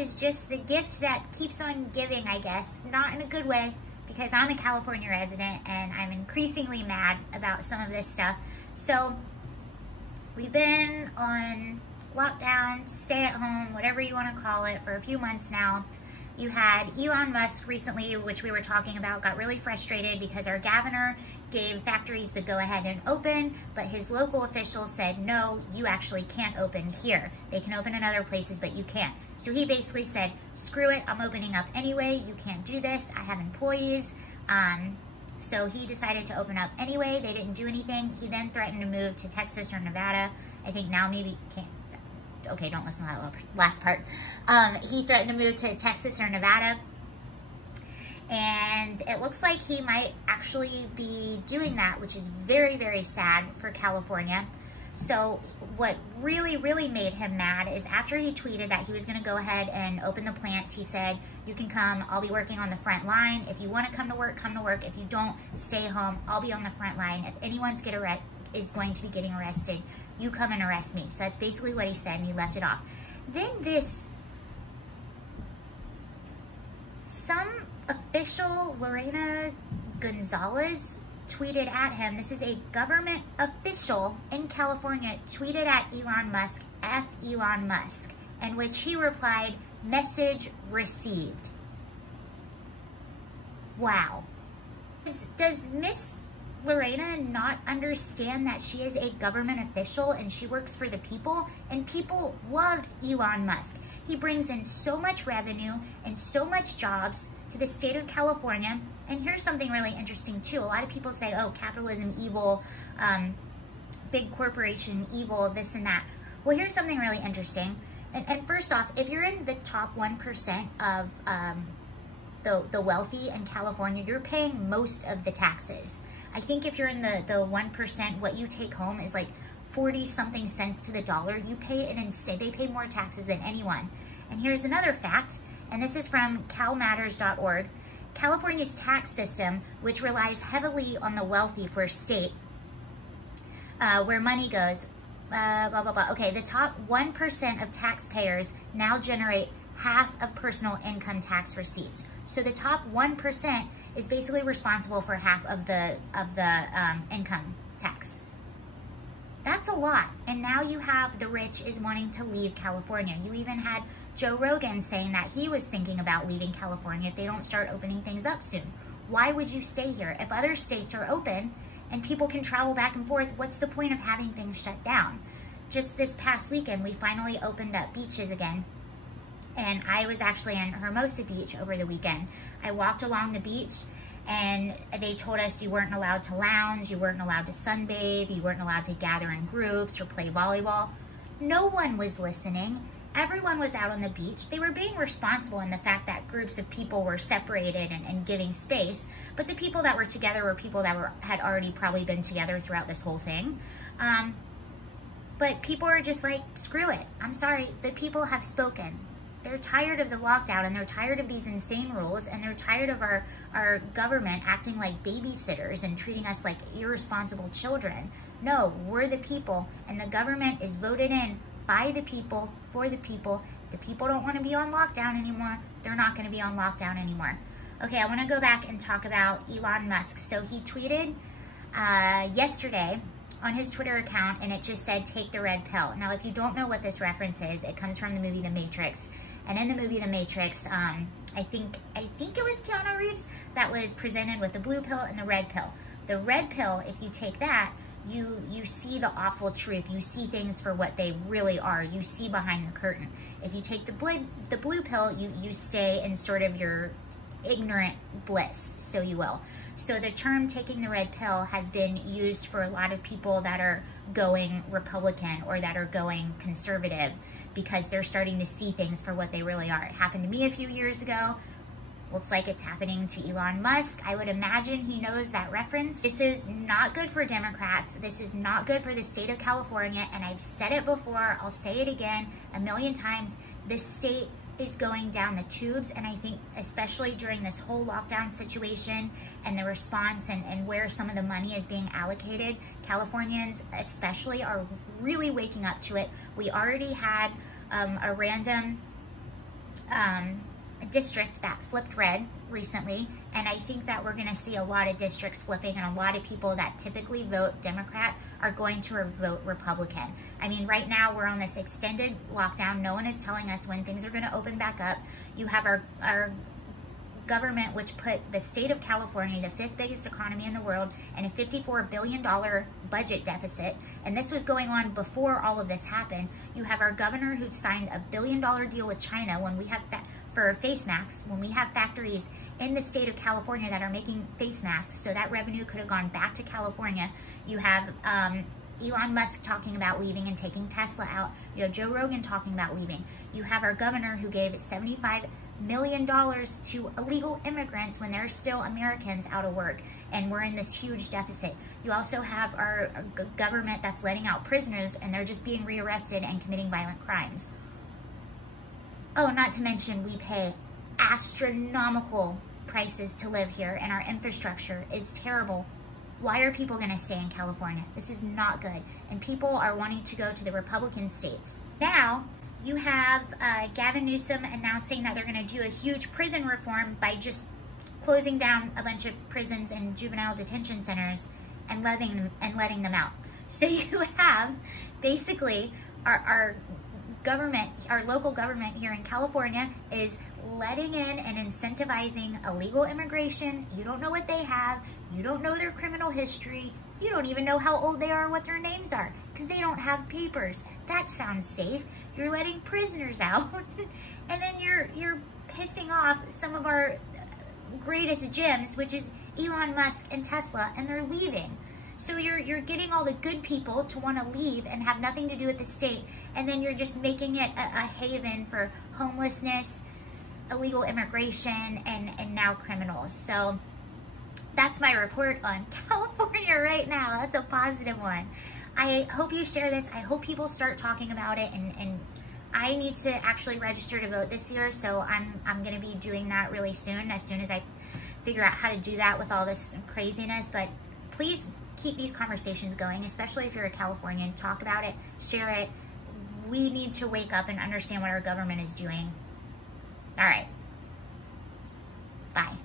is just the gift that keeps on giving, I guess. Not in a good way, because I'm a California resident and I'm increasingly mad about some of this stuff. So we've been on lockdown, stay at home, whatever you want to call it, for a few months now. You had Elon Musk recently, which we were talking about, got really frustrated because our governor gave factories the go ahead and open, but his local officials said, no, you actually can't open here. They can open in other places, but you can't. So he basically said, screw it, I'm opening up anyway. You can't do this. I have employees. So he decided to open up anyway. They didn't do anything. He then threatened to move to Texas or Nevada. I think now maybe can't. Okay, don't listen to that last part. He threatened to move to Texas or Nevada. And it looks like he might actually be doing that, which is very, very sad for California. So what really, really made him mad is after he tweeted that he was going to go ahead and open the plants, he said, you can come, I'll be working on the front line. If you want to come to work, come to work. If you don't, stay home. I'll be on the front line. If anyone's is going to be getting arrested, you come and arrest me. So that's basically what he said, and he left it off. Then some official, Lorena Gonzalez, tweeted at him. This is a government official in California, tweeted at Elon Musk, F Elon Musk, in which he replied, message received. Wow. Does Miss Lorena not understand that she is a government official and she works for the people? And people love Elon Musk. He brings in so much revenue and so much jobs to the state of California. And here's something really interesting too. A lot of people say, oh, capitalism evil, big corporation evil, this and that. Well, here's something really interesting. And first off, if you're in the top 1% of the wealthy in California, you're paying most of the taxes. I think if you're in the 1%, what you take home is like 40 something cents to the dollar. You pay they pay more taxes than anyone. And here's another fact, and this is from calmatters.org. California's tax system, which relies heavily on the wealthy for state, where money goes, blah, blah, blah. Okay, the top 1% of taxpayers now generate half of personal income tax receipts. So the top 1% is basically responsible for half of the income tax. That's a lot. And now you have the rich is wanting to leave California. You even had Joe Rogan saying that he was thinking about leaving California if they don't start opening things up soon. Why would you stay here? If other states are open and people can travel back and forth, what's the point of having things shut down? Just this past weekend, we finally opened up beaches again. And I was actually in Hermosa Beach over the weekend. I walked along the beach and they told us you weren't allowed to lounge, you weren't allowed to sunbathe, you weren't allowed to gather in groups or play volleyball. No one was listening. Everyone was out on the beach. They were being responsible in the fact that groups of people were separated and giving space, but the people that were together were people that had already probably been together throughout this whole thing. But people are just like, screw it. I'm sorry, the people have spoken. They're tired of the lockdown and they're tired of these insane rules and they're tired of our government acting like babysitters and treating us like irresponsible children. No, we're the people and the government is voted in by the people, for the people. The people don't want to be on lockdown anymore. They're not going to be on lockdown anymore. Okay, I want to go back and talk about Elon Musk. So he tweeted yesterday on his Twitter account and it just said, take the red pill. Now, if you don't know what this reference is, it comes from the movie The Matrix. And in the movie The Matrix, I think it was Keanu Reeves that was presented with the blue pill and the red pill. The red pill, if you take that, you see the awful truth. You see things for what they really are. You see behind the curtain. If you take the blue pill, you stay in sort of your ignorant bliss, so you will. So the term taking the red pill has been used for a lot of people that are going Republican or that are going conservative because they're starting to see things for what they really are. It happened to me a few years ago. Looks like it's happening to Elon Musk. I would imagine he knows that reference. This is not good for Democrats. This is not good for the state of California. And I've said it before, I'll say it again a million times. This state is going down the tubes. And I think especially during this whole lockdown situation and the response and where some of the money is being allocated, Californians especially are really waking up to it. We already had a random district that flipped red recently, and I think that we're going to see a lot of districts flipping, and a lot of people that typically vote Democrat are going to vote Republican. I mean, right now we're on this extended lockdown. No one is telling us when things are going to open back up. You have our government, which put the state of California, the 5th biggest economy in the world, in a $54 billion budget deficit. And this was going on before all of this happened. You have our governor who signed a $1 billion deal with China when we have for face masks, when we have factories in the state of California that are making face masks, so that revenue could have gone back to California. You have Elon Musk talking about leaving and taking Tesla out. You have Joe Rogan talking about leaving. You have our governor who gave $75 million to illegal immigrants when they're still Americans out of work, and we're in this huge deficit. You also have our government that's letting out prisoners, and they're just being rearrested and committing violent crimes. Oh, not to mention we pay astronomical prices to live here, and our infrastructure is terrible. Why are people going to stay in California? This is not good, and people are wanting to go to the Republican states. Now, you have Gavin Newsom announcing that they're going to do a huge prison reform by just closing down a bunch of prisons and juvenile detention centers and letting them out. So you have basically our government, our local government here in California is letting in and incentivizing illegal immigration. You don't know what they have. You don't know their criminal history. You don't even know how old they are or what their names are because they don't have papers. That sounds safe. You're letting prisoners out and then you're pissing off some of our greatest gems, which is Elon Musk and Tesla, and they're leaving. So you're getting all the good people to want to leave and have nothing to do with the state, and then you're just making it a haven for homelessness, illegal immigration, and now criminals. So that's my report on California right now. That's a positive one. I hope you share this. I hope people start talking about it, and I need to actually register to vote this year, so I'm going to be doing that really soon, as soon as I figure out how to do that with all this craziness. But please keep these conversations going, especially if you're a Californian. Talk about it, share it. We need to wake up and understand what our government is doing. All right. Bye.